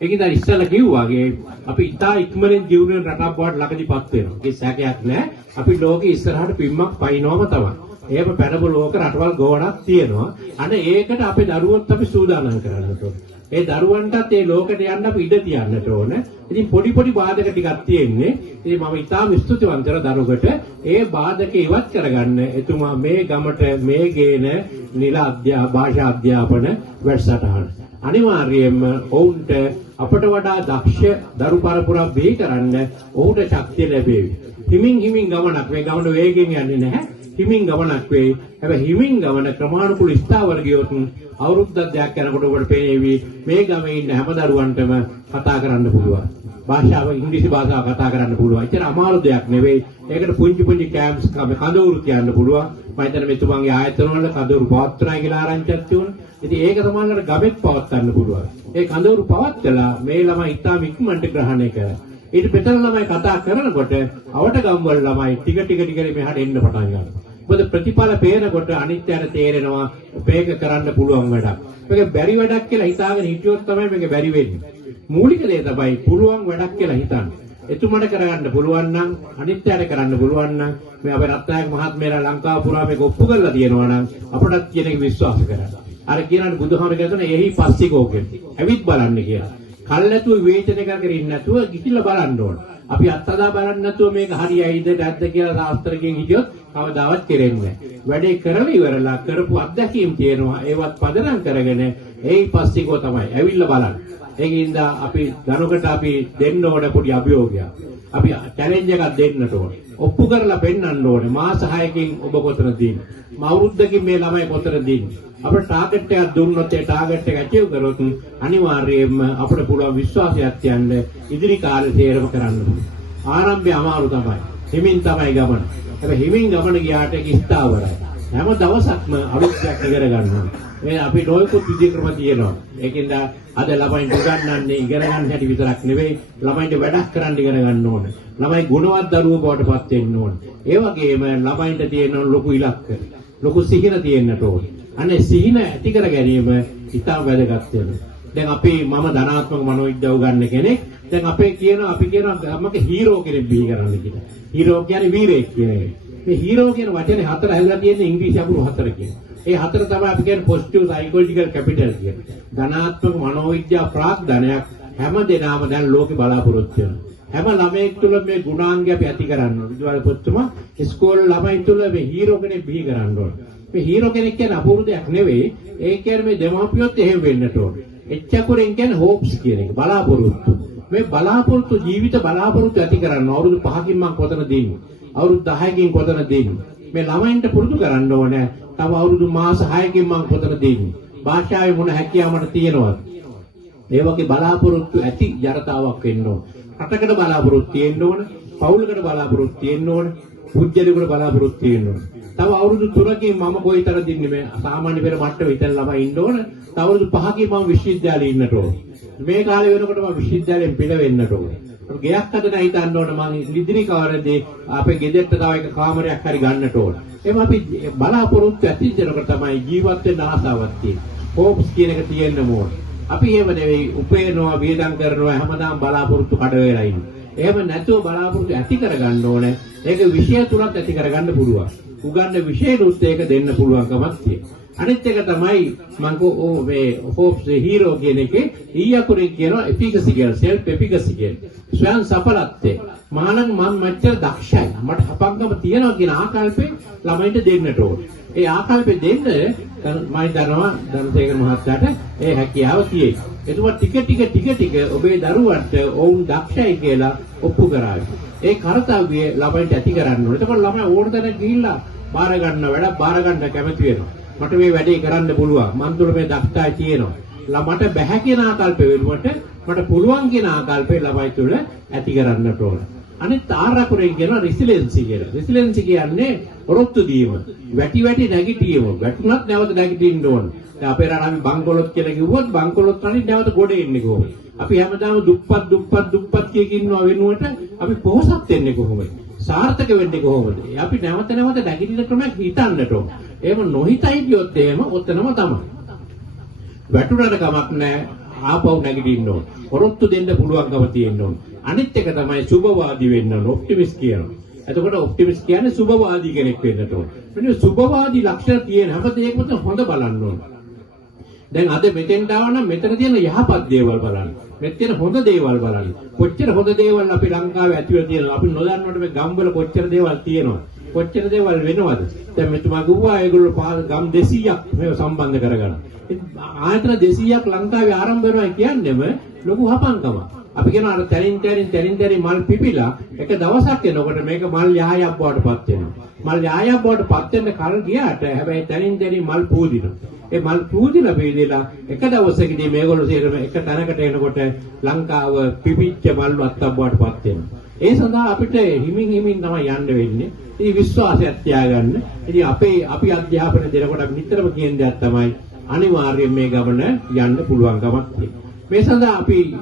ඒකද ඉස්සෙල්ලා කිව්වාගේ අපි ඉතා ඉක්මනින් ජීවන රටක් බවට ළඟදීපත් වෙනවා. ඒක සැකයක් නෑ. අපි ලෝකේ ඉස්සරහට පිම්මක් පයින්නවම තමයි. එහෙම පැනපු ලෝක රටවල් ගොඩක් තියෙනවා. අන්න ඒකට අපේ දරුවොත් අපි සූදානම් කරන්නට ඕනේ. ඒ දරුවන්ටත් ඒ ලෝකෙට යන්න අපි ඉඩ තියන්නට ඕනේ. ඉතින් පොඩි පොඩි බාධක ටිකක් තියෙන්නේ. ඉතින් මම ඉතාම ස්තුතිවන්තර දරුවෙකුට ඒ බාධක ඉවත් කරගන්න එතුමා මේ ගමට මේ ගේන නිල භාෂා අධ්‍යාපන වැඩසටහන. අනිවාර්යයෙන්ම ඔවුන්ට අපට වඩා දක්ෂ දරු පරපුරක් බිහි කරන්න ඔහුට ශක්තිය ලැබේවි. හිමින් ගමනක් මේ ගමන වේගෙන් යන්නේ නැහැ. හිමින් ගමනක් වෙයි. හැබැයි හිමින් ගමන ක්‍රමානුකූල ස්ථාවර ගියොත් අවුරුද්දක් දෙකක් යනකොට ඔබට පේනේවි මේ ගමේ ඉන්න හැම දරුවන්ටම කතා කරන්න පුළුවන්. භාෂාව ඉංග්‍රීසි භාෂාව කතා කරන්න පුළුවන්. ඒතර අමාරු දෙයක් නෙවෙයි. ඒකට පුංචි කැම්ප්ස් කඳවුරු කියන්න පුළුවන්. මම හිතන්නේ මෙතුමන්ගේ ආයතන වල කඳවුරු පවත්වනයි කියලා ආරංචියක් තියුණා. ඉතින් ඒක සමානකට ගමෙත් පවත්වන්න පුළුවන්. ඒ කඳවුරු පවත්වලා මේ ළමයි ඉතාම ඉක්මනට ග්‍රහණය කරලා ඊට පෙතර ළමයි කතා කරනකොට අවට ගම්වල ළමයි ටික මෙහාට එන්න පටන් ගන්නවා. මොකද ප්‍රතිඵල පේනකොට අනිත්‍යයට තේරෙනවා මේක කරන්න පුළුවන් වැඩක්. මේක බැරි වැඩක් කියලා හිතාගෙන හිටියොත් තමයි මේක බැරි වෙන්නේ. මූලික දේ තමයි පුළුවන් වැඩක් කියලා හිතන්නේ. එතුමට කරගන්න පුළුවන් නම් අනිත්‍යයට කරන්න පුළුවන් නම් මේ අපේ රත්නායක මහත්මයාලා ලංකාව පුරා මේක ඔප්පු කරලා තියෙනවා නම් අපටත් කියන එක විශ්වාස කරගන්න. අර කියනවානේ බුදුහාමර කියනවා එහි පස්සිකෝ කියන්නේ. ඇවිත් බලන්න කියලා. කල්ැතුව විවේචනය කරගෙන ඉන්න නැතුව ගිහිල්ලා බලන්න ඕන. අපි අත්දැක බලන්න නැතුව මේක හරියයිද නැද්ද කියලා ශාස්ත්‍රයෙන් හිටියොත් කවදාවත් කෙරෙන්නේ නැහැ. වැඩේ කරලා ඉවරලා කරපු අත්දැකීම් තියෙනවා. ඒවත් පදනම් කරගෙන එයි පස්සිකෝ තමයි. ඇවිල්ලා බලන්න. ඒකින්ද අපි ධනකට අපි දෙන්න ඕන පොඩි අභියෝගයක්. අපි චැලෙන්ජ් එකක් දෙන්නට ඕනේ. ඔප්පු කරලා පෙන්වන්න ඕනේ. මාස 6කින් ඔබ කොතනද ඉන්නේ? අවුරුද්දකින් මේ ළමයි කොතනද ඉන්නේ? අපේ ටාගට් එකක් දුන්නොත් ඒ ටාගට් එක ඇචීව් කරොත් අනිවාර්යයෙන්ම අපිට පුළුවන් විශ්වාසයක් තියන්න ඉදිරි කාලේ තේරම කරන්න පුළුවන්. ආරම්භය අමාරු තමයි. හිමින් තමයි ගමන. හැබැයි හිමින් ගමන ගියාට ඒක ස්ථාවරයි. හැම දවසක්ම අලුත් දෙයක් ඉගෙන ගන්නවා. මේ අපි නොයෙකුත් විදිහ ක්‍රම තියෙනවා. ඒකින්ද අද ළමයින්ට උගන්වන්නේ ඉගෙන ගන්න හැටි විතරක් නෙවෙයි ළමයින්ට වැඩක් කරන්න ඉගෙන ගන්න ඕනේ. ළමයි ගුණවත් දරුවෝ බවට පත් වෙන්න ඕනේ. ඒ වගේම ළමයින්ට තියෙන ලොකු ඉලක්ක, ලොකු සිහින තියෙන්නට ඕනේ. අනේ සිහින ඇති කර ගැනීම ඉතාම වැදගත් වෙනවා. දැන් අපි මම ධනාත්මක මනෝවිද්‍යාව ගන්න කෙනෙක්. දැන් අපි කියනවා මගේ හීරෝ කෙනෙක් බිහි කරන්න කියලා. හීරෝ කියන්නේ වීරයෙක් කියන එක. මේ හීරෝ කියන වචනේ හතර හැදලා තියෙන්නේ ඉංග්‍රීසි අකුරු හතරකින්. ඒ හතර තමයි අපි කියන්නේ පොසිටිව් සයිකොලොජිකල් කැපිටල් කියන්නේ. ධනාත්මක මනෝවිද්‍යාව ප්‍රාග්ධනයක් හැම දෙනාම දැන් ලෝකේ බලාපොරොත්තු වෙනවා. හැම ළමයෙක් තුළ මේ ගුණාංගය අපි ඇති කරන්න ඕනේ. ඊට පස්සේ පුතුමා ඉස්කෝලේ ළමයි තුළ මේ හීරෝ කෙනෙක් බිහි කරන්න ඕනේ. මේ හීරෝ කෙනෙක් කියන්නේ අපූර්ව දෙයක් නෙවෙයි. ඒ කියන්නේ මේ දෙමාපියොත් එහෙම වෙන්නට ඕනේ. එච්චකුරෙන් කියන්නේ හෝප්ස් කියන එක බලාපොරොත්තු. මේ බලාපොරොත්තු ජීවිත බලාපොරොත්තු ඇති කරන්න අවුරුදු 5කින් මම කොතනද ඉන්නේ? අවුරුදු 10කින් කොතනද ඉන්නේ? මේ ළමයින්ට පුරුදු කරන්න ඕනේ. තව අවුරුදු මාස 6කින් මම කොතනද ඉන්නේ? භාෂාවේ මොන හැකියාව මට තියෙනවද? ඒ වගේ බලාපොරොත්තු ඇති ජනතාවක් වෙන්න ඕන. රටකට බලාපොරොත්තු තියෙන්න ඕන. පවුලකට බලාපොරොත්තු තියෙන්න ඕන. පුජ්‍යලයකට බලාපොරොත්තු තියෙන්න ඕන. තව අවුරුදු 3කින් මම කොයිතරම්ද ඉන්නේ මේ සාමාන්‍ය පෙර මට්ටම විතර ළමයි ඉන්න ඕන. තව අවුරුදු 5කින් මම විශ්වවිද්‍යාලේ ඉන්නට ඕන. මේ කාලේ වෙනකොට මම විශ්වවිද්‍යාලයෙන් පිට වෙන්නට ඕන. ගෙයක් හදන හිතන්න ඕන මම ඉදිරි කාලේදී අපේ ගෙදරට තව එක කාමරයක් හරි ගන්නට ඕන. එහෙනම් අපි බලාපොරොත්තු ඇති දෙනකොට තමයි ජීවත් වෙන්න ආසාවක් තියෙන්නේ. හෝප්ස් කියන එක තියෙන්න ඕන. අපි එහෙම නෙවෙයි උපේනවා වේදම් කරනවා හැමදාම බලාපොරොත්තු කඩ වෙලා ඉන්නේ. එහෙම නැතුව බලාපොරොත්තු ඇති කරගන්න ඕනේ. ඒක විෂය තුනක් ඇති කරගන්න පුළුවන්. උගන්න විෂයනුත් ඒක දෙන්න පුළුවන්කමක් තියෙනවා. අනිත් එක තමයි මම කෝ මේ හෝප්ස් හීරෝ කියන එකේ ඊයකුරේ කියනවා එෆිකසි කියලා සෙල්ෆ් එෆිකසි කියලා. ස්වයං සඵලත්වය. මහණන් මම මෙච්චර දක්ෂයි. මට හපංගම තියනවා කියන ආකල්පේ ළමයින්ට දෙන්නට ඕනේ. ඒ ආකල්පේ දෙන්න මම දන්නවා ධනසේකර මහත්තයාට ඒ හැකියාව තියෙයි. එතුමා ටික ඔබේ දරුවන්ට ඔවුන් දක්ෂයි කියලා ඔප්පු කරાવી. ඒ කර්තව්‍ය ළමයින්ට ඇති කරන්න ඕනේ. එතකොට ළමයි ඕන තැනක ගිහිල්ලා බාර ගන්න වැඩ බාර ගන්න කැමති වෙනවා. මට මේ වැඩේ කරන්න පුළුවන්. මන් තුළ මේ දක්ෂතාවය තියෙනවා. මට බැහැ කියන ආකල්ප වෙනුවට මට පුළුවන් කියන ආකල්පේ ළමයි තුළ ඇති කරන්නට ඕන. අනිත් ආරකුරෙන් කියනවා රිසිලෙන්සි කියලා. රිසිලෙන්සි කියන්නේ ඔරොත්තු දීම. වැටි නැගිටීම. වැටුණත් නැවත නැගිටින්න ඕන. දැන් අපේ රට අපි බංකොලොත් කියලා කිව්වොත් බංකොලොත් වලින් නැවත ගොඩ එන්නේ කොහොමද? අපි හැමදාම දුප්පත් කිය ඉන්නවා වෙනුවට අපි පොහොසත් වෙන්නේ කොහොමද? සාර්ථක වෙන්නේ කොහොමද? අපි නැවත නැගිටින ක්‍රමයක් හිතන්නට ඕන. එහෙම නොහිතයි කියොත් එහෙම ඔතනම තමයි. වැටුණට කමක් නැහැ. ආපහු නැගිටින්න ඕන. ඔරොත්තු දෙන්න පුළුවන්කම තියෙන්න ඕන. අනිත් එක තමයි සුභවාදී වෙන්න ඕන. ඔප්ටිමිස්ට් කියනවා. එතකොට ඔප්ටිමිස්ට් කියන්නේ සුභවාදී කෙනෙක් වෙන්නට ඕන. මෙන්න සුභවාදී ලක්ෂණ තියෙන හැම දෙයකම හොඳ බලන්න ඕන. දැන් අද මෙතෙන්ට ආව නම් මෙතන තියෙන යහපත් දේවල් බලන්න. මෙතන හොඳ දේවල් බලන්න. කොච්චර හොඳ දේවල් අපි ලංකාවේ ඇතිව තියෙනවා. අපි නොදන්නවට මේ ගම්වල කොච්චර දේවල් තියෙනවා. කොච්චර දේවල් වෙනවද? දැන් මෙතුමා කිව්වා ඒගොල්ලෝ ගම් 200ක් මේව සම්බන්ධ කරගන්න. ආයතන 200ක් ලංකාවේ ආරම්භ වෙනවා කියන්නේම ලොකු හපංකමක්. අපි කියනවා අර තැනින් මල් පිපිලා එක දවසක් එනකොට මේක මල් යායක් බවටපත් වෙනවා. මල් යායක් බවටපත් වෙන්න කල් ගියාට හැබැයි තැනින් මල් පූදිනවා. ඒ මල් පූදින වේදේලා එක දවසකදී මේගොල්ලෝ සේරම එක තැනකට එනකොට ලංකාව පිපිච්ච මල් වත්තක් බවටපත් වෙනවා. ඒ සඳහා අපිට හිමින් තමයි යන්න වෙන්නේ. ඉතින් විශ්වාසයක් තියාගන්න. ඉතින් අපි අධ්‍යාපන දෙනකොට අපි නිතරම කියන දෙයක් තමයි අනිවාර්යයෙන් මේ ගමන යන්න පුළුවන්කමක් තියෙනවා. මේ සඳහා අපි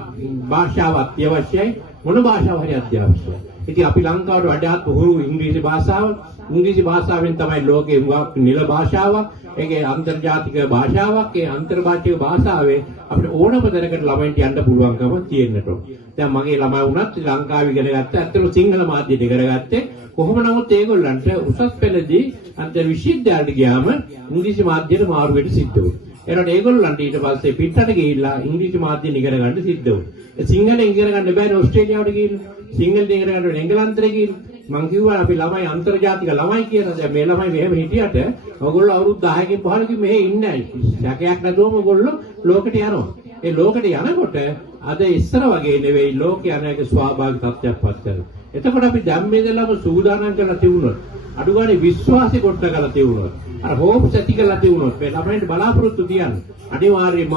භාෂාව අත්‍යවශ්‍යයි. මොන භාෂාව හරි අත්‍යවශ්‍යයි. ඉතින් අපි ලංකාවට වඩාත් උහුරු ඉංග්‍රීසි භාෂාව. ඉංග්‍රීසි භාෂාවෙන් තමයි ලෝකේ මුගක් නිල භාෂාවක්. ඒකේ අන්තර්ජාතික භාෂාවක්. ඒ අන්තර්භාෂික භාෂාවේ අපිට ඕනම තැනකට ළමයින්ට යන්න පුළුවන්කම තියෙන්නට ඕන. දැන් මගේ ළමයි වුණත් ලංකාවේ ඉගෙන ගත්තා. ඇත්තටම සිංහල මාධ්‍යයට ඉගෙන ගත්තේ. කොහොම නමුත් ඒගොල්ලන්ට උසස් පෙළදී අන්තර් විශ්වවිද්‍යාලයට ගියාම ඉංග්‍රීසි මාධ්‍යයට මාරු වෙන්න සිද්ධ වුණා. ඒකට ඒගොල්ලන්ට ඊට පස්සේ පිටරට ගිහිල්ලා ඉංග්‍රීසි මාධ්‍යෙන් ඉගෙන ගන්න සිද්ධ වුණා. ඒ සිංහලෙන් ඉගෙන ගන්න බෑනේ ඕස්ට්‍රේලියාවට ගිහිල්ලා. සිංහලෙන් ඉගෙන ගන්න එංගලන්තෙට ගිහිල්ලා. මං කිව්වා අපි ළමයි අන්තර්ජාතික ළමයි කියලා. දැන් මේ ළමයි මෙහෙම හිටියට ඔයගොල්ලෝ අවුරුදු 10කින් 15කින් මෙහෙ ඉන්නේ නැහැ. සැකයක් නැතුවම ඔයගොල්ලෝ ලෝකෙට යනවා. ඒ ලෝකෙට යනකොට අද ඉස්සර වගේ නෙවෙයි ලෝකේ යන එක ස්වාභාවික තත්ත්වයක්පත් කරනවා. එතකොට අපි ධම්මේදලම සූදානම් කරලා තිබුණොත් අඩු ගානේ විශ්වාසෙ කොට කරලා තිබුණොත් අර හෝප්ස් ඇති කරලා තිබුණොත් මේ ළමයින්ට බලාපොරොත්තු තියන්නේ අනිවාර්යයෙන්ම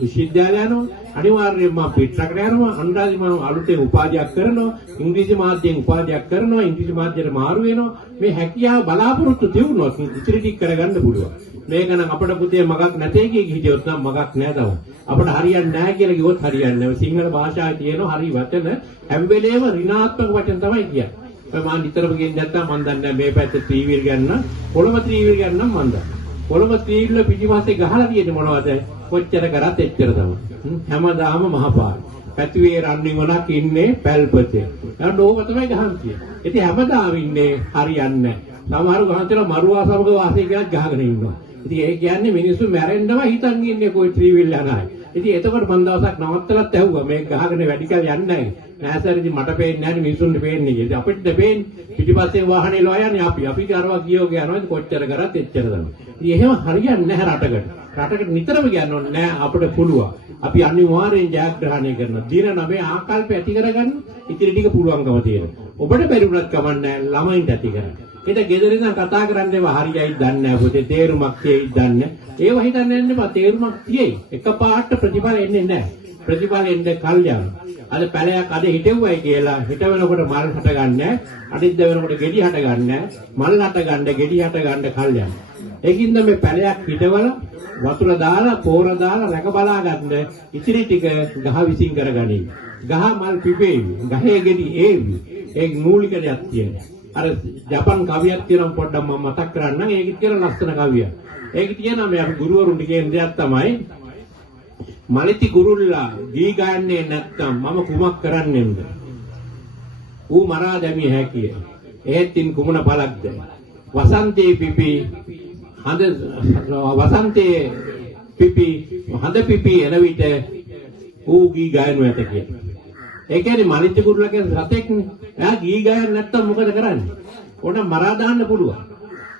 විශ්වවිද්‍යාලය යනවා අනිවාර්යයෙන්ම පිටරට යනවා අනිවාර්යයෙන්ම අලුතෙන් උපාධියක් කරනවා ඉංග්‍රීසි මාධ්‍යයෙන් උපාධියක් කරනවා ඉංග්‍රීසි මාධ්‍යයට මාරු වෙනවා මේ හැකියාව බලාපොරොත්තු තිබුණොත් ඉතිරි ටික කරගන්න පුළුවන් මේක නම් අපේ පුතේ මගක් නැතේ කිය හිටියොත් නම් මගක් නෑ තව අපිට හරියන්නේ නැහැ කියලා කිව්වොත් හරියන්නේ නැහැ සිංහල භාෂාවේ තියෙන හරි වචන හැම වෙලේම ඍණාත්මක වචන තමයි කියන්නේ මම නිතරම කියන්නේ නැත්තම් මම දන්නේ මේ පැත්තේ ත්‍රිවිල් ගන්න කොළඹ ත්‍රිවිල් ගන්නම් මම දන්නේ කොළඹ ත්‍රිවිල් පිටිපස්සේ ගහලා තියෙන්නේ මොනවද කොච්චර කරත් එච්චර තමයි හැමදාම මහපාරේ පැතිවේ රන්නින් වණක් ඉන්නේ පැල්පතේ එහෙනම් ඕක තමයි ගහන්නේ ඉතින් හැමදාම ඉන්නේ හරියන්නේ නැහැ සමහරු ගහන මරුවා සමග වාසය කියලා ගහගෙන ඉන්නවා ඉතින් ඒ කියන්නේ මිනිස්සු මැරෙන්නම හිතන් ඉන්නේ કોઈ ත්‍රිවිල් යනයි ඉතින් එතකොට මම දවසක් නවත්තලත් ඇහුවා මේක ගහගෙන වැඩි කල් යන්නේ නැහැ නෑ සර් ඉතින් මට පේන්නේ නැහැ මිනිස්සුන්ට පේන්නේ කියලා. ඉතින් අපිට පේන්නේ පිටිපස්සේ වාහනේ ලෝ යන්නේ අපි කරවා කියෝක යනවා කොච්චර කරත් එච්චර තමයි. ඉතින් එහෙම හරියන්නේ නැහැ රටකට. රටකට නිතරම කියන්න ඕනේ නෑ අපිට පුළුවන්. අපි අනිවාර්යෙන් ජයග්‍රහණය කරනවා. දින 9 ආකල්ප ඇති කරගන්න ඉතින් ටික පුළුවන්කම තියෙනවා. ඔබට බැරි වුණත් කමන්නේ ළමයින්ට ඇති කරගන්න. ඒක ගෙදර ඉඳන් කතා කරන්නේම හරියයි දන්නේ නැහැ පුතේ තේරුමක් තියෙයි දන්නේ. ඒව හිතන්නේ නැන්නේ තේරුමක් තියෙයි. එකපාරට ප්‍රතිඵල එන්නේ නැහැ. ප්‍රතිඵල එන්නේ කල් යනවා. අද පැලයක් අද හිටෙව්වයි කියලා හිට වෙනකොට මල් හට ගන්නෑ අනිත් වෙනකොට ගෙඩි හට ගන්නෑ මල් හට ගන්න ගෙඩි හට ගන්න කල් යනවා ඒකින්ද මේ පැලයක් හිටවල වතුර දාලා පෝර දාලා රැක බලා ගන්න ඉතිරි ටික ගහ විසින් කරගනිමු ගහ මල් පිපෙවි ගහේ ගෙඩි ඒවි ඒක මූලික දෙයක් තියෙනවා අර ජපන් කවියක් තියෙනවා පොඩ්ඩක් මම මතක් කරන්නම් ඒක කියන ලස්සන කවියක් ඒක තියෙනවා මේ අපි ගුරුවරුන්ට කියන දෙයක් තමයි මලිති ගුරුල්ලා ගී ගන්නේ නැත්තම් මම කුමක් කරන්නේම්ද? ඌ මරා දැමිය හැකිය. එහෙත් ඉන් කුමන බලක්ද? වසන්තේ පිපි හඳ පිපි එන විට ඌ ගී ගයනු ඇත කිය. ඒ කියන්නේ මලිති ගුරුල්ලා කියන්නේ රතෙක්නේ. එයා ගී ගයන්නේ නැත්තම් මොකද කරන්නේ? ඕන මරා දාන්න පුළුවන්.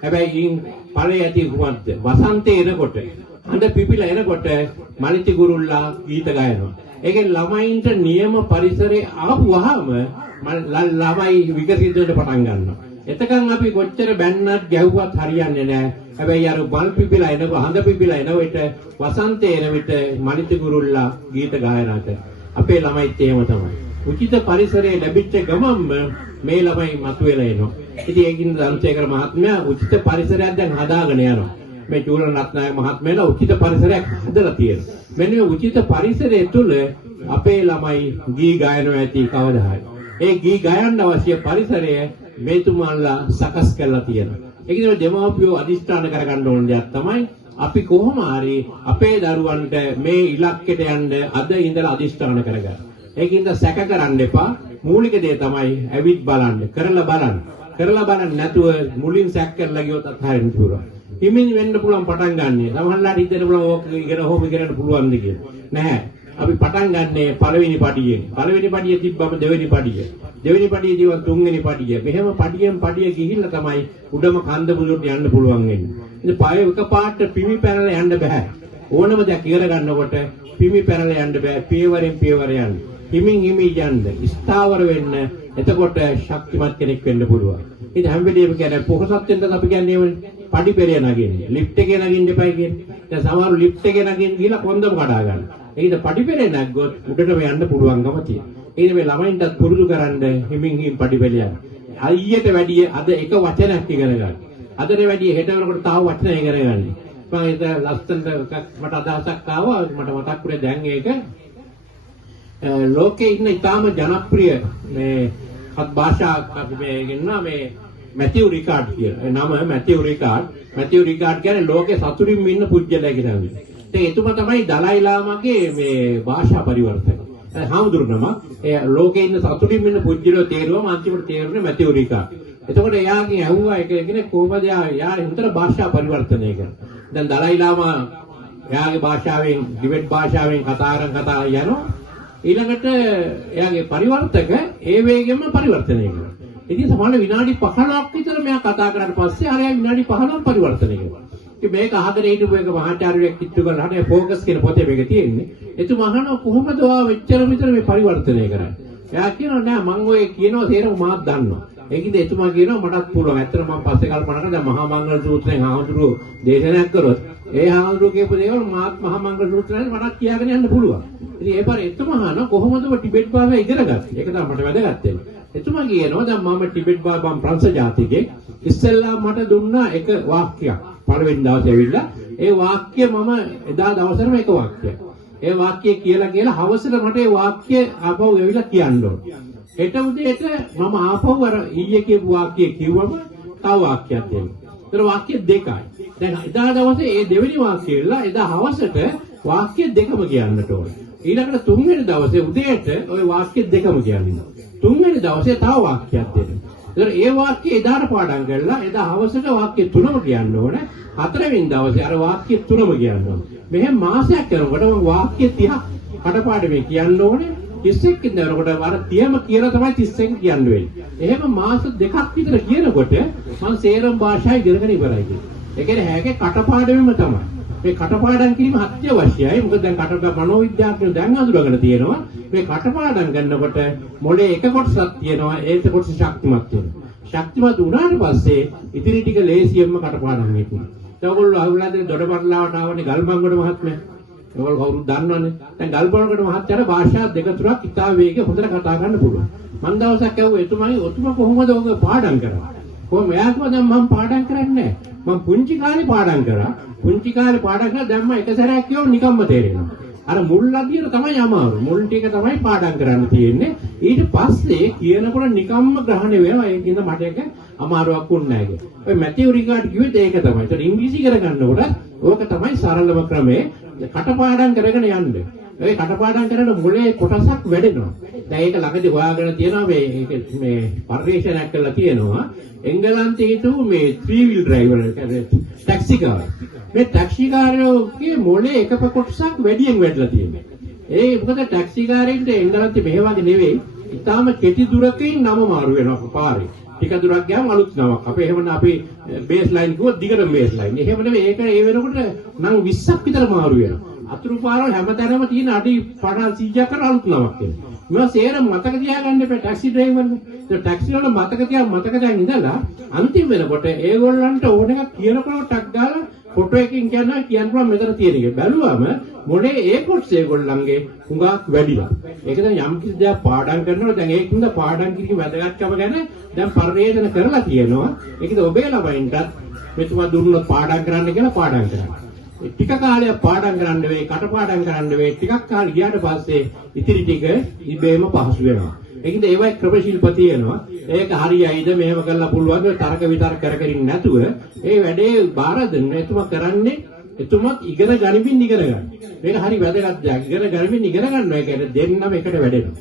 හැබැයි ඉන් ඵලයේ ඇති කුමක්ද? වසන්තේ එනකොට හඳ පිපිලා එනකොට මලිති ගුරුල්ලා ගීත ගයනවා. ඒකෙන් ළමයින්ට නියම පරිසරේ ආපුවාම ළමයි විකසිත වෙන්න පටන් ගන්නවා. එතකන් අපි කොච්චර බැන්නත් ගැහුවත් හරියන්නේ නැහැ. හැබැයි අර බල් පිපිලා එනකොට හඳ පිපිලා එන විට වසන්තේ එන විට මලිති ගුරුල්ලා ගීත ගායනා කරනවා. අපේ ළමයිත් එහෙම තමයි. උචිත පරිසරයේ ලැබිච්ච ගමන්ම මේ ළමයි මතුවෙලා එනවා. ඉතින් ඒකින් ධම්සේකර මහත්මයා උචිත පරිසරයක් දැන් හදාගෙන යනවා. මේ චූලන රත්නායක මහත්මයාලා උචිත පරිසරයක් හදලා තියෙනවා. මෙන්න මේ උචිත පරිසරය තුළ අපේ ළමයි ගී ගයනවා ඇති කවදා හරි. ඒ ගී ගයන්න අවශ්‍ය පරිසරය මේතුමාලා සකස් කරලා තියෙනවා. ඒක නිසා දෙමාපියෝ අදිස්ථාන කරගන්න ඕන දෙයක් තමයි අපි කොහොම හරි අපේ දරුවන්ට මේ ඉලක්කයට යන්න අද ඉඳලා අදිෂ්ඨාන කරගන්න. ඒකින්ද සැක කරන්න එපා. මූලික දේ තමයි ඇවිත් බලන්න, කරලා බලන්න. කරලා බලන්න නැතුව මුලින් සැක කරලා ගියොත් අත්හරින්න පුළුවන්. හිමින් වෙන්න පුළුවන් පටන් ගන්නනේ. සමහරවිට හිතෙන්න පුළුවන් ඕක ඉගෙන හොම ඉගෙනට පුළුවන්ද කියලා. නැහැ. අපි පටන් ගන්නේ පළවෙනි පඩියෙන්. පළවෙනි පඩිය තිබ්බම දෙවෙනි පඩිය. දෙවෙනි පඩිය දිව තුන්වෙනි පඩිය. මෙහෙම පඩියෙන් පඩිය ගිහිල්ලා තමයි උඩම කන්ද මුදුට යන්න පුළුවන් වෙන්නේ. ඉතින් පය එකපාරට පිමි පැනලා යන්න බෑ. ඕනම දෙයක් ඉගෙන ගන්නකොට පිමි පැනලා යන්න බෑ. පියවරෙන් පියවර යන්න. හිමින් හිමි යන්න. ස්ථාවර වෙන්න. එතකොට ශක්තිමත් කෙනෙක් වෙන්න පුළුවන්. ඉතින් හැම වෙලේම කියන්නේ පොහසත් වෙන්න අපි කියන්නේ පඩි පෙරේ නගින්නේ. ලිෆ්ට් එකේ නගින්න එපයි කියන්නේ. දැන් සමහරව ලිෆ්ට් එකේ නගින්න ගිහලා කොන්දම කඩා ගන්න. ඒකද පඩි පෙරේ නැග්ගොත් උඩටම යන්න පුළුවන්කම තියෙනවා. ඒ මේ ළමයින්ටත් පුරුදු කරන්න හිමින් හිම පඩි පෙරේ යන්න. අයියට වැඩිය අද එක වචනයක් ඉගෙන ගන්න. අදට වැඩිය හෙට වෙනකොට තව වචන ඉගෙන ගන්න. මම ඒක ලස්සනට මට අදහසක් ආවා. මට මතක් වුණේ දැන් ඒක ලෝකේ ඉන්න ඉතාම ජනප්‍රිය මේ හත් භාෂා මේ ගෙන්නා මේ මැතිව් රිකාඩ් කියලා. නම මැතිව් රිකාඩ්. මැතිව් රිකාඩ් කියන්නේ ලෝකේ සතුටින්ම ඉන්න පුජ්‍යලයා කියලා. ඉතින් එතුමා තමයි දලයි ලාමාගේ මේ භාෂා පරිවර්තක. හාමුදුරුවම ඒ ලෝකේ ඉන්න සතුටින්ම ඉන්න පුජ්‍යලෝ තේරුවම අන්තිමට තේරුනේ මැතිව් රිකාඩ්. එතකොට එයාගෙන් ඇහුවා එක කෙනෙක් කොහොමද යා හිතට භාෂා පරිවර්තනය කරන්නේ. දැන් දලයි ලාමා එයාගේ භාෂාවෙන් ටිබෙට් භාෂාවෙන් කතා යනවා. ඊළඟට එයාගේ පරිවර්තක ඒ වේගෙම පරිවර්තනය කරනවා. ඉතින් සමහර විනාඩි 15ක් විතර මෙයා කතා කරාට පස්සේ අර විනාඩි 15ක් පරිවර්තනය කරනවා. ඉතින් මේක අහගෙන හිටපු එක මහාචාර්යයෙක් කිට්ටු කරලා හරි ફોකස් කියන පොතේ මේක තියෙන්නේ. එතුමා අහනවා කොහොමද ඔයා මෙච්චර විතර මේ පරිවර්තනය කරන්නේ? එයා කියනවා නෑ මම ඔය කියනවා තේරෙම මාත් දන්නවා. ඒකින්ද එතුමා කියනවා මටත් පුළුවන්. ඇත්තට මම පස්සේ කල්පනා කරා දැන් මහා මංගල සූත්‍රයෙන් හාමුදුරුවෝ දේශනාවක් කරොත් ඒ හාමුදුරුවෝ කියපු දේවල් මාත් මහා මංගල සූත්‍රයෙන් මටත් කියාගෙන යන්න පුළුවන්. ඉතින් ඒ පාර එතුමා අහනවා කොහොමද ඔය ටිබෙට් භාෂාව ඉගෙන ගත්තේ? ඒක තමයි මට වැදගත් වෙන්නේ. එතුමා කියනවා දැන් මම ටිබෙට් භාෂාව ප්‍රංශ ජාතිකේ ඉස්සෙල්ලා මට දුන්නා එක වාක්‍යයක්. පළවෙනි දවසේ ඇවිල්ලා ඒ වාක්‍ය මම එදා දවසේම එක වාක්‍යයක්. ඒ වාක්‍යය කියලා හවසට මට ඒ වාක්‍ය ආපහු ඇවිල්ලා කියන්න ඕනේ. හෙට උදේට මම ආපහු අර ඊයේ කියපු වාක්‍ය කිව්වම තව වාක්‍යයක් දෙන්න. ඒතර වාක්‍ය දෙකයි. දැන් එදා දවසේ මේ දෙවෙනි වාක්‍යය ඉල්ලා එදා හවසට වාක්‍ය දෙකම කියන්නට ඕනේ. ඊළඟට තුන්වෙනි දවසේ උදේට ওই වාක්‍ය දෙකම කියන්න. තුන්වෙනි දවසේ තව වාක්‍යයක් දෙන්න. ඒතර ඒ වාක්‍ය එදාට පාඩම් කරලා එදා හවසට වාක්‍ය තුනම කියන්න ඕනේ. හතරවෙනි දවසේ අර වාක්‍ය තුනම කියන්න ඕනේ. මෙහෙම මාසයක් කරනකොට මම වාක්‍ය 30ක් කටපාඩමේ කියන්න ඕනේ. 31 ඉඳනකොට අර 30ම කියලා තමයි 31 කියන්න වෙන්නේ. එහෙම මාස දෙකක් විතර කියනකොට මම සේරම භාෂාව ඉගෙනගෙන ඉවරයි කියන්නේ. ඒ කියන්නේ හැගේ කටපාඩමෙම තමයි. මේ කටපාඩම් කිරීම අත්‍යවශ්‍යයි. මොකද දැන් මනෝවිද්‍යාඥයෝ දැන් අඳුරගෙන තියෙනවා මේ කටපාඩම් කරනකොට මොලේ එක කොටසක් තියෙනවා ඒක කොටස ශක්තිමත් වෙනවා. ශක්තිමත් වුණාට පස්සේ ඉතිරි ටික ලේසියෙන්ම කටපාඩම් වෙනවා. ඒගොල්ලෝ අහුවලාදී දොඩපටලාවට ආවනේ ගල්මංගොඩ මහත්මයා. ඒගොල්ලෝ කවුරුත් දන්නවනේ. දැන් ගල්මංගොඩ මහත්තයාට භාෂා දෙක තුනක් ඉතා වේගෙ හොඳට කතා කරන්න පුළුවන්. මම දවසක් ඇහුවා ඔතුමා කොහොමද ඔක පාඩම් කරන්නේ? කොහොම එයා කිව්වා දැන් මම පාඩම් කරන්නේ නැහැ. මම පුංචි කාලේ පාඩම් කරා. පුංචි කාලේ පාඩම් කරලා දැන් මම එක සැරයක් කියවම නිකම්ම තේරෙනවා. අර මුල් අදියට තමයි අමාරු. මුල් ටික තමයි පාඩම් කරන්න තියෙන්නේ. ඊට පස්සේ කියනකොට නිකම්ම ග්‍රහණය වෙනවා. ඒකින්ද මට එක අමාරුවක් වුණ නැහැ. ඔය මැතිව් රිකාඩ් කිව්වෙත් ඒක තමයි. ඒතර ඉංග්‍රීසි ඉගෙන ගන්නකොට ඕක තමයි සරලම ක්‍රමය. කටපාඩම් කරගෙන යන්න. ඒ කටපාඩම් කරන මුලේ කොටසක් වැඩෙනවා. දැන් ඒක ළඟදී හොයාගෙන තියෙනවා මේ පරිශනාවක් කරලා තියෙනවා. එංගලන්තයේ හිටු මේ 3 wheel driver ටැක්සි කාර්. මේ ටැක්සි කාරයෝගේ මොලේ එක කොටසක් වැඩියෙන් වැඩිලා තියෙනවා. ඒ මොකද ටැක්සි කාරෙන්ට එංගලන්තේ මෙහෙ වගේ නෙවෙයි. ඊටාම කෙටි දුරකින් නම මාරු වෙනවා පාරේ. ටික දුරක් ගියාම අලුත් නමක්. අපේ එහෙමනම් අපි බේස් ලයින් කිව්වොත් දිගටම බේස් ලයින්. එහෙම නෙවෙයි ඒක ඒ වෙනකොට නම් 20ක් විතර මාරු වෙනවා. අතුරු පාරවල හැමතැනම තියෙන අඩි 50 100ක් කර අලුත් නමක් එනවා. මේවා සේරම මතක තියාගන්න එපා ටැක්සි ඩ්‍රයිවර්නේ. ඒ ටැක්සි වල මතක තියාගෙන ඉඳලා අන්තිම වෙනකොට ඒගොල්ලන්ට ඕන එකක් කියනකොට ටක් ගාලා ෆොටෝ එකකින් කියන්න පුළුවන් මෙතන තියෙන එක. බැලුවම මොලේ ඒ කොටස ඒගොල්ලන්ගේ හුඟක් වැඩිලා. ඒක දැන් යම් කිසි දෙයක් පාඩම් කරනවා දැන් ඒකින්ද පාඩම් කිරීම වැදගත්කම ගැන දැන් පරිශන කරලා තියෙනවා. ඒකද ඔබේ ළමයින්ටත් මෙතුමා දුන්නොත් පාඩම් කරන්න කියලා පාඩම් කරන්න. ටික කාලයක් පාඩම් කරන්න වෙයි, කටපාඩම් කරන්න වෙයි. ටිකක් කාලෙ ගියාට පස්සේ ඉතිරි ටික ඉබේම පහසු වෙනවා. ඒකින්ද ඒවයි ක්‍රමශීල්ප තියෙනවා. ඒක හරියයිද මෙහෙම කරලා පුළුවන් තර්ක විතර්ක කර කරින් නැතුව ඒ වැඩේ බාර දෙන්න. එතුමා කරන්නේ එතුමත් ඉගෙන ගනිමින් ඉගෙන ගන්න. මේක හරි වැදගත් දෙයක්. ඉගෙන ගනිමින් ඉගෙන ගන්නවා කියන්නේ දෙන්නම එකට වැඩෙනවා.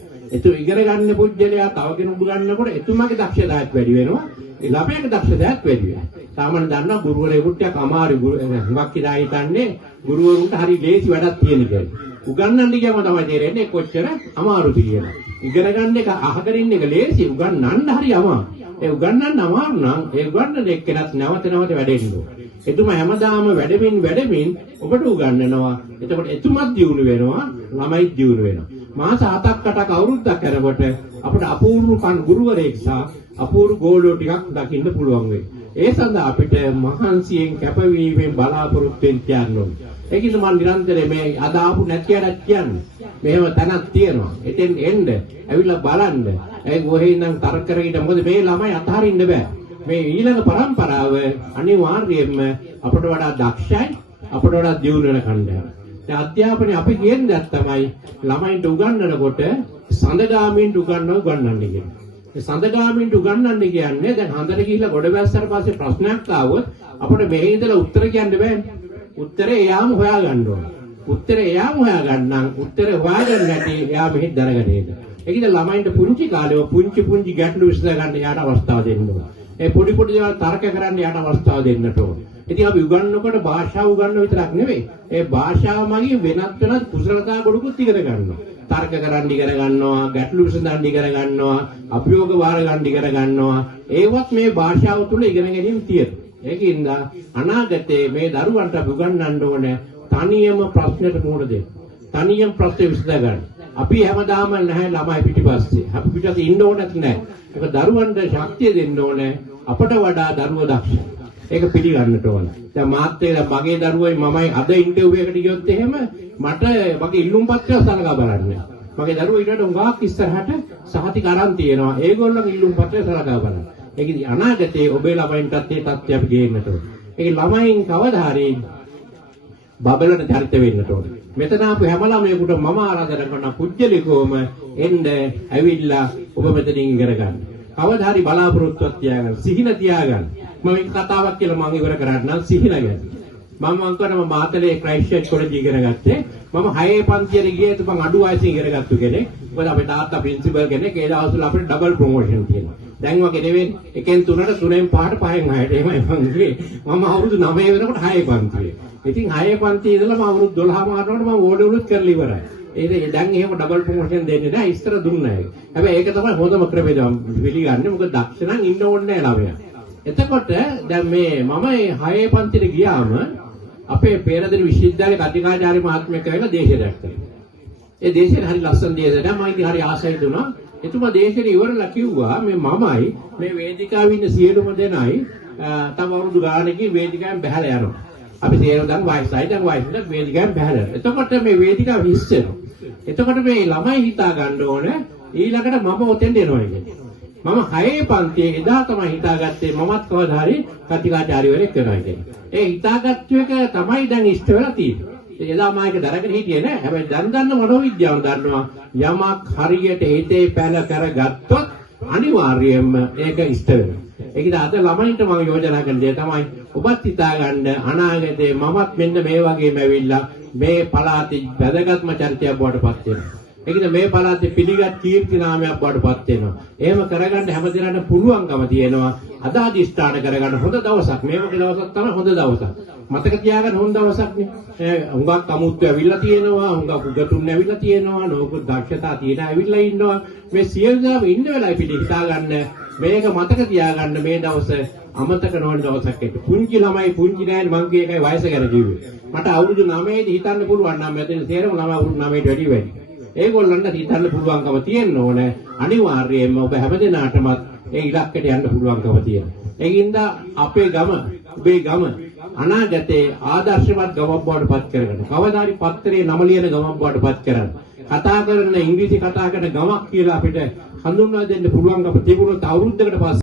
ඉගෙන ගන්න පුජ්‍යලයා තව කෙනෙකුට ගන්නකොට එතුමාගේ දක්ෂතාවයක් වැඩි වෙනවා. ඒ ළමයාගේ දක්ෂතාවයක් වැඩි වෙනවා. සාමාන්‍ය දන්නා ගුරුවරයෙකුට ටිකක් අමාරු හුඟක් ඉදා හිතන්නේ ගුරුවරුන්ට හරි ලේසි වැඩක් තියෙන කියලා. උගන්වන්න ගියම තමයි තේරෙන්නේ කොච්චර අමාරුද කියලා. ඉගෙන ගන්න එක අහගෙන ඉන්න එක ලේසි, උගන්වන්න හරි අමාරු. ඒ උගන්වන්න අමාරු නම් ඒ උගන්වන එක්කෙනත් නැවත වැඩෙන්න ඕන. එතුමා හැමදාම වැඩමින් ඔබට උගන්වනවා. එතකොට එතුමත් දියුණු වෙනවා, ළමයිත් දියුණු වෙනවා. මාස 7ක් 8ක් අවුරුද්දක් කරනකොට අපිට අපූර්ව ගුරුවරයෙක් සහ අපූර්ව ගෝලෝ ටිකක් දකින්න පුළුවන් වෙයි. ඒ සඳහා අපිට මහන්සියෙන් කැපවීමෙන් බලාපොරොත්තු වෙන්න තියන්න ඕනේ. ඒකිට මම නිරන්තරයෙන් මේ අදාපු නැතිවරක් කියන්නේ. මෙහෙම තැනක් තියෙනවා. එතෙන් එන්න, ඇවිල්ලා බලන්න. ඒ කොහේ ඉඳන් තර්ක කරගෙන මොකද මේ ළමයි අතහරින්න බෑ. මේ ඊළඟ પરම්පරාව අනිවාර්යයෙන්ම අපට වඩා දක්ෂයි, අපට වඩා දියුණු වෙන කණ්ඩායමක්. දැන් අධ්‍යාපනයේ අපි කියන්නේ දැක් තමයි ළමයින්ට උගන්වනකොට සඳගාමීන්ට උගන්වන්න කියන්නේ. ඒ සඳගාමීන්ට උගන්වන්න කියන්නේ දැන් හන්දට ගිහිල්ලා ගොඩ බැස්සට පස්සේ ප්‍රශ්නයක් ආවොත් අපිට මෙහි ඉඳලා උත්තර කියන්න බෑනේ. උත්තරේ එයාම හොයාගන්න ඕන. උත්තරේ එයාම හොයාගන්නම් උත්තරේ හොයාගන්න නැති එයා මෙහෙ දරගෙන එන්න. ඒකද ළමයින්ට පුංචි කාලේ පුංචි ගැටලු විසඳ ගන්න යාට අවස්ථාව දෙන්න ඕන. ඒ පොඩි දේවල් තර්ක කරන්න යාට අවස්ථාව දෙන්නට ඕන. ඉතින් අපි උගන්වනකොට භාෂාව උගන්වන විතරක් නෙවෙයි. ඒ භාෂාව මගින් වෙනත් කුසලතා ගොඩකුත් ඉගෙන ගන්නවා. තර්ක කරන්න ඉගෙන ගන්නවා, ගැටලු විසඳන්න ඉගෙන ගන්නවා, අභියෝග වාර ගන්න ඉගෙන ගන්නවා. ඒවත් මේ භාෂාව තුළ ඉගෙන ගැනීම තියෙනවා. ඒකින්ද අනාගතයේ මේ දරුවන්ට අපි උගන්වන්න ඕනේ තනියම ප්‍රශ්නෙට මුහුණ දෙන්න. තනියම ප්‍රශ්න විසඳ ගන්න. අපි හැමදාම නැහැ ළමයි පිටිපස්සේ. අපි පිටට ඉන්න ඕනෙත් නැහැ. ඒක දරුවන්ට ශක්තිය දෙන්න ඕනේ. අපට වඩා දරුවෝ දක්ෂයි. ඒක පිළිගන්නට ඕන. දැන් මාත් මගේ දරුවයි මමයි අද ඉන්ටර්විව් එකට ගියොත් එහෙම මට මගේ ඉල්ලුම් පත්‍රය සලකා බලන්න. මගේ දරුවෝ ඊට උගාක් ඉස්සරහට සහතික අරන් තියෙනවා. ඒගොල්ලන්ගේ ඉල්ලුම් පත්‍රය සලකා බලන්න. ඒකදී අනාගතයේ ඔබේ ළමයින්ටත් ඒ තත්ත්වය අපි ගේන්නට ඕන. ඒ ළමයින් කවදා හරි බබලන චරිත වෙන්නට ඕන. මෙතන ආපු හැම ළමයෙකුට මම ආරාධනා කරන පුජ්‍යලිකෝම එන්න ඇවිල්ලා ඔබ මෙතනින් ඉගෙන ගන්න. කවදා හරි බලාපොරොත්තුවක් තියාගන්න, සිහින තියාගන්න. මම එක කතාවක් කියලා මම ඉවර කරන්නම් සිහින ගැන. මම අංකනම මාතලේ ක්‍රයිස්ට් කොලෙජ් ඉගෙන ගත්තේ. මම 6 පන්තියට ගියේ මම අඩු වයසින් ඉගෙන ගත්තු කෙනෙක්. මොකද අපේ තාත්තා ප්‍රින්සිපල් කෙනෙක්. ඒ දවස්වල අපිට ඩබල් ප්‍රොමෝෂන් තියෙනවා. දැන් වගේ නෙවෙයි. 1න් 3ට 3න් 5ට 5න් 6ට. එහෙමයි මම ගියේ. මම අවුරුදු 9 වෙනකොට 6 පන්තියේ. ඉතින් 6 පන්තියේ ඉඳලා මම අවුරුදු 12 මානකොට මම ඕඩෙවුලුත් කරලා ඉවරයි. ඒ දැන් එහෙම ඩබල් ප්‍රොමෝෂන් දෙන්නේ නැහැ. ඉස්සර දුන්නා ඒක. හැබැයි ඒක තමයි හොඳම ක්‍රමය පිළිගන්නේ. මොකද දක්ෂ නම් ඉන්න ඕනේ නැහැ ළමයා. එතකොට දැන් මේ මම 6 පන්තියට ගියාම අපේ පේරදෙණි විශ්වවිද්‍යාලයේ කතිකාචාර්ය මහත්මයෙක් ඇවිල්ලා දේශයක් කළා. ඒ දේශේ හරි ලස්සන දේශයක්. මම ඉතින් හරි ආසයි දුනා. එතුමා දේශේ ඉවරලා කිව්වා මේ මමයි මේ වේදිකාවේ ඉන්න සියලුම දෙනයි තව අවුරුදු ගානකින් වේදිකාවෙන් බැහැලා යනවා. අපි තේරුම් ගන්න වයසයි දැන් වයසට වේදිකාවෙන් බැහැලා. එතකොට මේ වේදිකාව හිස්සෙනවා. එතකොට මේ ළමයි හිතා ගන්න ඕනේ ඊළඟට මම ඔතෙන්ට එනවා කියන්නේ. මම 6 පන්තියේ එදා තමයි හිතාගත්තේ මමත් කවදා හරි කතිකාචාර්යවරයෙක් වෙනවා කියන්නේ. ඒ හිතාගත්තු එක තමයි දැන් ඉෂ්ට වෙලා තියෙන්නේ. එදා මම ඒක දරගෙන හිටියේ නෑ. හැබැයි දැන් දන්න මනෝවිද්‍යාව දන්නවා යමක් හරියට හිතේ පැල කරගත්තොත් අනිවාර්යයෙන්ම ඒක ඉෂ්ට වෙනවා. ඒකද අද ළමයින්ට මම යෝජනා කරන දේ තමයි ඔබත් හිතාගන්න අනාගතේ මමත් මෙන්න මේ වගේම ඇවිල්ලා මේ පළාතේ වැදගත්ම චරිතයක් බවට පත් වෙනවා. ඒකද මේ පළාතේ පිළිගත් කීර්ති නාමයක් බවට පත් වෙනවා. එහෙම කරගන්න හැමදෙනාට පුළුවන්කම තියෙනවා. අද අධිෂ්ඨාන කරගන්න හොඳ දවසක්. මේ වගේ දවසක් තමයි හොඳ දවසක්. මතක තියාගන්න හොඳ දවසක් නේ. හුඟක් අමුත්තු ඇවිල්ලා තියෙනවා. හුඟක් උගතුන් ඇවිල්ලා තියෙනවා. ලෝක දක්ෂතා තියෙන ඇවිල්ලා ඉන්නවා. මේ සියලු දේම ඉන්න වෙලාවෙ පිළි හිතාගන්න මේක මතක තියාගන්න මේ දවස අමතක නොවන දවසක් එක්ක. පුංචි ළමයි පුංචි නෑනේ මං කිය එකයි වයස ගැන කිව්වේ. මට අවුරුදු 9 දී හිතන්න පුළුවන් නම් මෙතන තේරෙම ළමයි අවුරුදු 9ට වැඩි. ඒගොල්ලන්ට හිතන්න පුළුවන්කම තියෙන්න ඕනේ. අනිවාර්යයෙන්ම ඔබ හැමදෙනාටම ඒ ඉලක්කයට යන්න පුළුවන්කම තියෙනවා. ඒකින්ද අපේ ගම, ඔබේ ගම අනාගතේ ආදර්ශවත් ගමක් බවට පත් කරගන්න. කවදාරි පත්තරේ නම ලියන ගමක් බවට පත් කරගන්න. කතා කරන ඉංග්‍රීසි කතා කරන ගමක් කියලා අපිට හඳුන්වා දෙන්න පුළුවන්කම තිබුණොත් අවුරුද්දකට පස්සේ